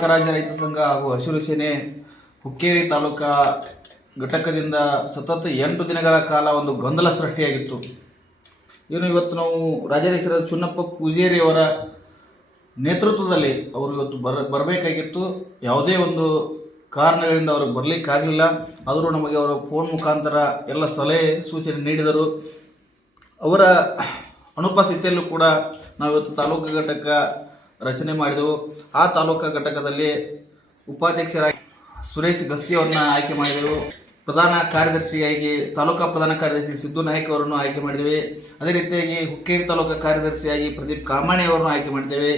ಕರ್ನಾಟಕ ರಾಜ್ಯ ರೈತ ಸಂಘ ಹಾಗೂ ಹಸಿರು ಸೇನೆ ಹುಕ್ಕೇರಿ ತಾಲೂಕಾ ಘಟಕದಿಂದ ಸತತ 8 ದಿನಗಳ ಕಾಲ ಒಂದು ಗೊಂದಲ ಸೃಷ್ಟಿಯಾಗಿತ್ತು. ಇವತ್ತು ನಾವು ರಾಜ್ಯಾಧ್ಯಕ್ಷರಾದ ಚುನ್ನಪ್ಪ ಪೂಜೇರಿ ಅವರ ನೇತೃತ್ವದಲ್ಲಿ ಅವರು ಇವತ್ತು ಬರಬೇಕಾಗಿತ್ತು. ಯಾವುದೇ ಒಂದು ಕಾರಣಗಳಿಂದ ಅವರು ಬರಲಿಕ್ಕಾಗಲಿಲ್ಲ. ಆದರೂ ನಮಗೆ ಅವರ ಫೋನ್ ಮುಖಾಂತರ ಎಲ್ಲ ಸಲಹೆ ಸೂಚನೆ ನೀಡಿದರು. ಅವರ ಅನುಪಸ್ಥಿತಿಯಲ್ಲೂ ಕೂಡ ನಾವು ಇವತ್ತು ತಾಲೂಕು ಘಟಕ ರಚನೆ ಮಾಡಿದೆವು. ಆ ತಾಲೂಕಾ ಘಟಕದಲ್ಲಿ ಉಪಾಧ್ಯಕ್ಷರಾಗಿ ಸುರೇಶ್ ಗಸ್ತಿ ಅವರನ್ನ ಆಯ್ಕೆ ಮಾಡಿದೆವು. ಪ್ರಧಾನ ಕಾರ್ಯದರ್ಶಿಯಾಗಿ ತಾಲೂಕಾ ಪ್ರಧಾನ ಕಾರ್ಯದರ್ಶಿ ಸಿದ್ದು ನಾಯಕ್ ಅವರನ್ನು ಆಯ್ಕೆ ಮಾಡಿದ್ದೇವೆ. ಅದೇ ರೀತಿಯಾಗಿ ಹುಕ್ಕೇರಿ ತಾಲೂಕಾ ಕಾರ್ಯದರ್ಶಿಯಾಗಿ ಪ್ರದೀಪ್ ಕಾಮಾಣಿ ಅವರನ್ನು ಆಯ್ಕೆ ಮಾಡಿದ್ದೇವೆ.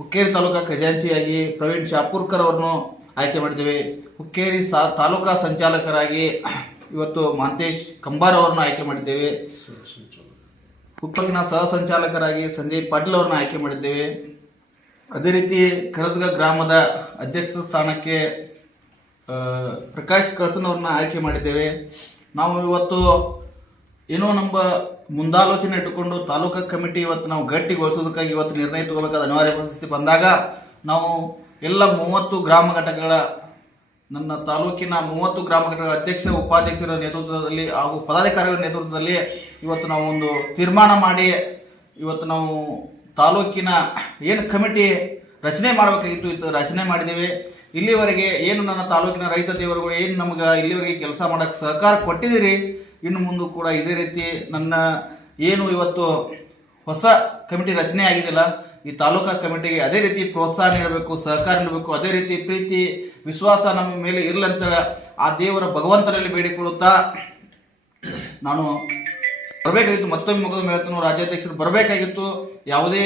ಹುಕ್ಕೇರಿ ತಾಲೂಕಾ ಖಜಾಂಚಿಯಾಗಿ ಪ್ರವೀಣ್ ಶಾಪೂರ್ಕರ್ ಅವರನ್ನು ಆಯ್ಕೆ ಮಾಡಿದ್ದೇವೆ. ಹುಕ್ಕೇರಿ ತಾಲೂಕಾ ಸಂಚಾಲಕರಾಗಿ ಇವತ್ತು ಮಾಂತೇಶ್ ಕಂಬಾರ್ ಅವರನ್ನು ಆಯ್ಕೆ ಮಾಡಿದ್ದೇವೆ. ಹುಕ್ಕೇರಿನ ಸಹ ಸಂಚಾಲಕರಾಗಿ ಸಂಜಯ್ ಪಾಟೀಲ್ ಅವರನ್ನು ಆಯ್ಕೆ ಮಾಡಿದ್ದೇವೆ. ಅದೇ ರೀತಿ ಕರಸ್ಗ ಗ್ರಾಮದ ಅಧ್ಯಕ್ಷ ಸ್ಥಾನಕ್ಕೆ ಪ್ರಕಾಶ್ ಕಳಸನ್ ಅವ್ರನ್ನ ಆಯ್ಕೆ ಮಾಡಿದ್ದೇವೆ. ನಾವು ಇವತ್ತು ಏನೋ ನಮ್ಮ ಮುಂದಾಲೋಚನೆ ಇಟ್ಟುಕೊಂಡು ತಾಲೂಕಾ ಕಮಿಟಿ ಇವತ್ತು ನಾವು ಗಟ್ಟಿಗೊಳಿಸೋದಕ್ಕಾಗಿ ಇವತ್ತು ನಿರ್ಣಯ ತಗೋಬೇಕಾದ ಅನಿವಾರ್ಯ ಪರಿಸ್ಥಿತಿ ಬಂದಾಗ ನಾವು ಎಲ್ಲ 30 ಗ್ರಾಮ ಘಟಕಗಳ ನನ್ನ ತಾಲೂಕಿನ 30 ಗ್ರಾಮ ಘಟಕಗಳ ಅಧ್ಯಕ್ಷ ಉಪಾಧ್ಯಕ್ಷರ ನೇತೃತ್ವದಲ್ಲಿ ಹಾಗೂ ಪದಾಧಿಕಾರಿಗಳ ನೇತೃತ್ವದಲ್ಲಿ ಇವತ್ತು ನಾವು ಒಂದು ತೀರ್ಮಾನ ಮಾಡಿ ಇವತ್ತು ನಾವು ತಾಲೂಕಿನ ಏನು ಕಮಿಟಿ ರಚನೆ ಮಾಡಬೇಕಾಗಿತ್ತು ಇದು ರಚನೆ ಮಾಡಿದ್ದೇವೆ. ಇಲ್ಲಿವರೆಗೆ ಏನು ನನ್ನ ತಾಲೂಕಿನ ರೈತ ದೇವರುಗಳು ಏನು ನಮಗೆ ಇಲ್ಲಿವರೆಗೆ ಕೆಲಸ ಮಾಡೋಕ್ಕೆ ಸಹಕಾರ ಕೊಟ್ಟಿದ್ದೀರಿ, ಇನ್ನು ಮುಂದೆ ಕೂಡ ಇದೇ ರೀತಿ ನನ್ನ ಏನು ಇವತ್ತು ಹೊಸ ಕಮಿಟಿ ರಚನೆ ಆಗಿದೆಯಲ್ಲ ಈ ತಾಲೂಕಾ ಕಮಿಟಿಗೆ ಅದೇ ರೀತಿ ಪ್ರೋತ್ಸಾಹ ನೀಡಬೇಕು, ಸಹಕಾರ ನೀಡಬೇಕು. ಅದೇ ರೀತಿ ಪ್ರೀತಿ ವಿಶ್ವಾಸ ನಮ್ಮ ಮೇಲೆ ಇರಲಂತ ಆ ದೇವರ ಭಗವಂತನಲ್ಲಿ ಬೇಡಿಕೊಳ್ಳುತ್ತಾ ನಾನು ಬರಬೇಕಾಗಿತ್ತು. ಮತ್ತೊಮ್ಮೆ ಮುಗಿದ ಹೇಳ್ತಾನು ರಾಜ್ಯಾಧ್ಯಕ್ಷರು ಬರಬೇಕಾಗಿತ್ತು. ಯಾವುದೇ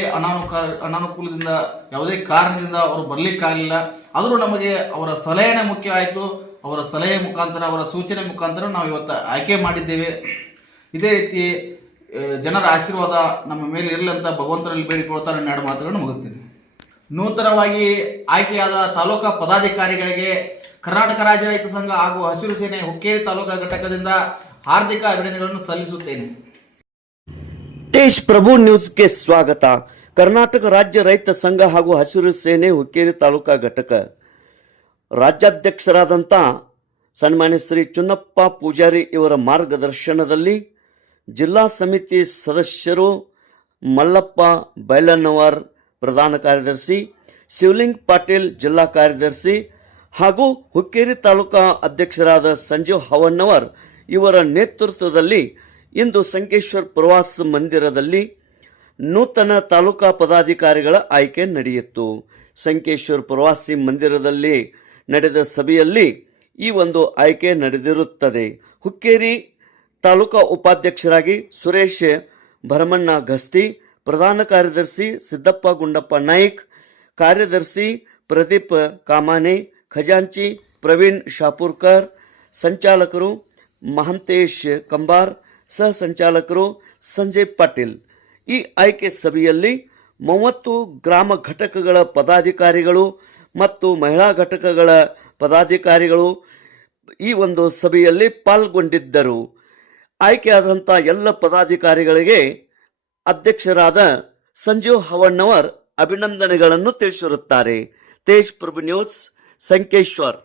ಅನಾನುಕೂಲದಿಂದ ಯಾವುದೇ ಕಾರಣದಿಂದ ಅವರು ಬರಲಿಕ್ಕಾಗಲಿಲ್ಲ. ಆದರೂ ನಮಗೆ ಅವರ ಸಲಹೆನೇ ಮುಖ್ಯ ಆಯಿತು. ಅವರ ಸಲಹೆ ಮುಖಾಂತರ ಅವರ ಸೂಚನೆ ಮುಖಾಂತರ ನಾವು ಇವತ್ತು ಆಯ್ಕೆ ಮಾಡಿದ್ದೇವೆ. ಇದೇ ರೀತಿ ಜನರ ಆಶೀರ್ವಾದ ನಮ್ಮ ಮೇಲೆ ಇರಲಿ ಅಂತ ಭಗವಂತನಲ್ಲಿ ಬೇಡಿಕೊಳ್ತಾ ನನ್ನ 2 ಮಾತುಗಳನ್ನು ಮುಗಿಸ್ತೀನಿ. ನೂತನವಾಗಿ ಆಯ್ಕೆಯಾದ ತಾಲೂಕಾ ಪದಾಧಿಕಾರಿಗಳಿಗೆ ಕರ್ನಾಟಕ ರಾಜ್ಯ ರೈತ ಸಂಘ ಹಾಗೂ ಹಸಿರು ಸೇನೆ ಹುಕ್ಕೇರಿ ತಾಲೂಕಾ ಘಟಕದಿಂದ ಹಾರ್ದಿಕ ಅಭಿನಂದನೆಗಳನ್ನು ಸಲ್ಲಿಸುತ್ತೇನೆ. ತೇಜ್ ಪ್ರಭು ನ್ಯೂಸ್ಗೆ ಸ್ವಾಗತ. ಕರ್ನಾಟಕ ರಾಜ್ಯ ರೈತ ಸಂಘ ಹಾಗೂ ಹಸಿರು ಸೇನೆ ಹುಕ್ಕೇರಿ ತಾಲೂಕಾ ಘಟಕ ರಾಜ್ಯಾಧ್ಯಕ್ಷರಾದಂಥ ಸನ್ಮಾನ್ಯ ಶ್ರೀ ಚುನ್ನಪ್ಪ ಪೂಜಾರಿ ಇವರ ಮಾರ್ಗದರ್ಶನದಲ್ಲಿ ಜಿಲ್ಲಾ ಸಮಿತಿ ಸದಸ್ಯರು ಮಲ್ಲಪ್ಪ ಬೈಲನ್ನವರ್ ಪ್ರಧಾನ ಕಾರ್ಯದರ್ಶಿ, ಶಿವಲಿಂಗ್ ಪಾಟೀಲ್ ಜಿಲ್ಲಾ ಕಾರ್ಯದರ್ಶಿ ಹಾಗೂ ಹುಕ್ಕೇರಿ ತಾಲೂಕಾ ಅಧ್ಯಕ್ಷರಾದ ಸಂಜೀವ್ ಹವನ್ನವರ್ ಇವರ ನೇತೃತ್ವದಲ್ಲಿ ಇಂದು ಸಂಕೇಶ್ವರ್ ಪ್ರವಾಸ ಮಂದಿರದಲ್ಲಿ ನೂತನ ತಾಲೂಕಾ ಪದಾಧಿಕಾರಿಗಳ ಆಯ್ಕೆ ನಡೆಯಿತು. ಸಂಕೇಶ್ವರ್ ಪ್ರವಾಸಿ ಮಂದಿರದಲ್ಲಿ ನಡೆದ ಸಭೆಯಲ್ಲಿ ಈ ಒಂದು ಆಯ್ಕೆ ನಡೆದಿರುತ್ತದೆ. ಹುಕ್ಕೇರಿ ತಾಲೂಕಾ ಉಪಾಧ್ಯಕ್ಷರಾಗಿ ಸುರೇಶ್ ಭರಮಣ್ಣ ಗಸ್ತಿ, ಪ್ರಧಾನ ಕಾರ್ಯದರ್ಶಿ ಸಿದ್ದಪ್ಪ ಗುಂಡಪ್ಪ ನಾಯ್ಕ್, ಕಾರ್ಯದರ್ಶಿ ಪ್ರದೀಪ್ ಕಾಮಾನೆ, ಖಜಾಂಚಿ ಪ್ರವೀಣ್ ಶಾಪೂರ್ಕರ್, ಸಂಚಾಲಕರು ಮಹಂತೇಶ್ ಕಂಬಾರ್, ಸಹ ಸಂಚಾಲಕರು ಸಂಜಯ್ ಪಾಟೀಲ್. ಈ ಆಯ್ಕೆ ಸಭೆಯಲ್ಲಿ 30 ಗ್ರಾಮ ಘಟಕಗಳ ಪದಾಧಿಕಾರಿಗಳು ಮತ್ತು ಮಹಿಳಾ ಘಟಕಗಳ ಪದಾಧಿಕಾರಿಗಳು ಈ ಒಂದು ಸಭೆಯಲ್ಲಿ ಪಾಲ್ಗೊಂಡಿದ್ದರು. ಆಯ್ಕೆಯಾದಂಥ ಎಲ್ಲ ಪದಾಧಿಕಾರಿಗಳಿಗೆ ಅಧ್ಯಕ್ಷರಾದ ಸಂಜೀವ್ ಹವಣ್ಣವರ್ ಅಭಿನಂದನೆಗಳನ್ನು ತಿಳಿಸಿರುತ್ತಾರೆ. ತೇಜ್ ಪ್ರಭು ನ್ಯೂಸ್, ಸಂಕೇಶ್ವರ್.